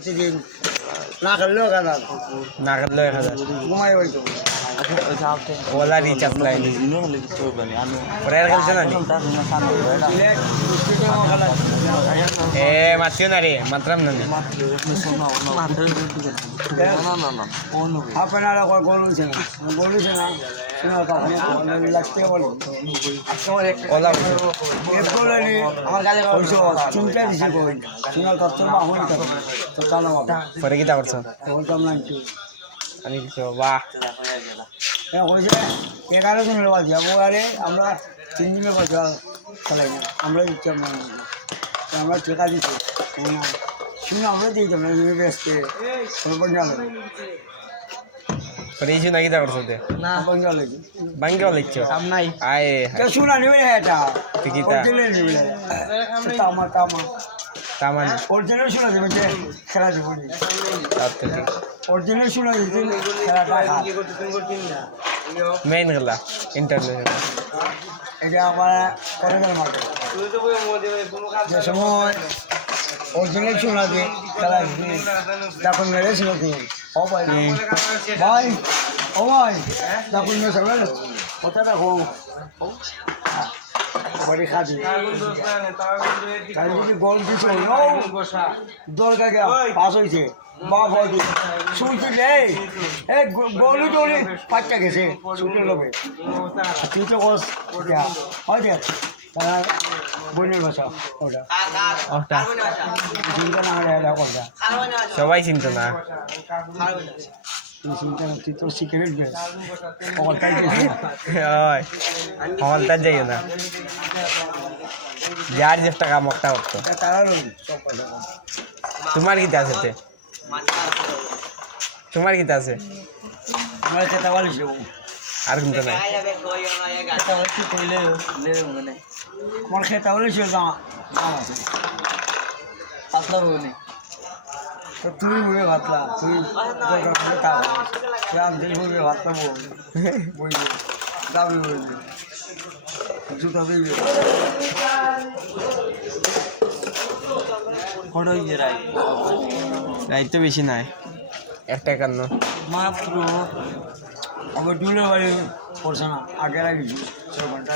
প্রতিদিন না খেললেও 1000 না খেললেও 1000 ঘুমাই হইতো ওলা রিচার্জ লাইন পরে আর খেলছে না এ মারছিও না রে মাত্রাম না আপনারা গোল হয়েছে না শোনার কাপড় লাগতে বলো ওলা আমার গালে চিন্তা দিছি কই শোনার কাপড় বা হই তো কালো বাবা পরে কি তা করছো বলতাম না কি আমি কিছু বাহ হয়েছে 11 জন লোক যাবো আরে আমরা 3 দিনের কথা খেলাই না আমরা দিচ্ছি না আমরা টেকা দিচ্ছি শুনে আমরা দিতাম না ব্যস্তে বঞ্জাল পরে ইস্যু নাকি তা করছো তে না বঞ্জাল বাঙ্গি লিখছো কাম নাই আয় শোনা নিবে এটা ঠিকই তা তামা তামান অরিজিনাল শোনা দেবে যে খেলা দেবো তার তো ঠিক অরিজিনাল শোনা দিতে খেলাটা মেইন খেলা ইন্টারন্যাশনাল এটা আমার করে গেল মার্কেট যে সময় অরিজিনাল শোনা দিয়ে খেলা তখন মেরেছিল কি ও ভাই ভাই ও ভাই তখন মেরেছিল কথাটা হোক বড়ি খাবি তাই যদি গোল দিছে দরকার পাস হয়েছে বা বল শুনছি রে এই গোলু টোলি পাঁচটা গেছে শুনতে লোবে তুই তো বস হয় দেখ তারা বইনের বাসা ওটা ওটা চিন্তা না হলে এটা কথা সবাই চিনতো না চিন্তা তুই তো সিগারেট বেশ ওই হলটা যাইও না যার যে টাকা মকটা করতো তারা সব কথা তোমার কিতা আছে তে তোমার কিতা আছে আমার চেতা বলিস আর কিন্তু নাই আমার খেতা বলিস দাম আছে পাতলা বলি তো তুই বুঝে ভাতলা তুই দরকার করে তা আমি বুঝে ভাতলা বুঝবে দাবি বুঝবে জুতা দিবে রাইত তো বেশি নাই 151 মাত্র আমার ডুলের বাড়ি পড়ছে না আগে লাগিয়েছি 6 ঘন্টা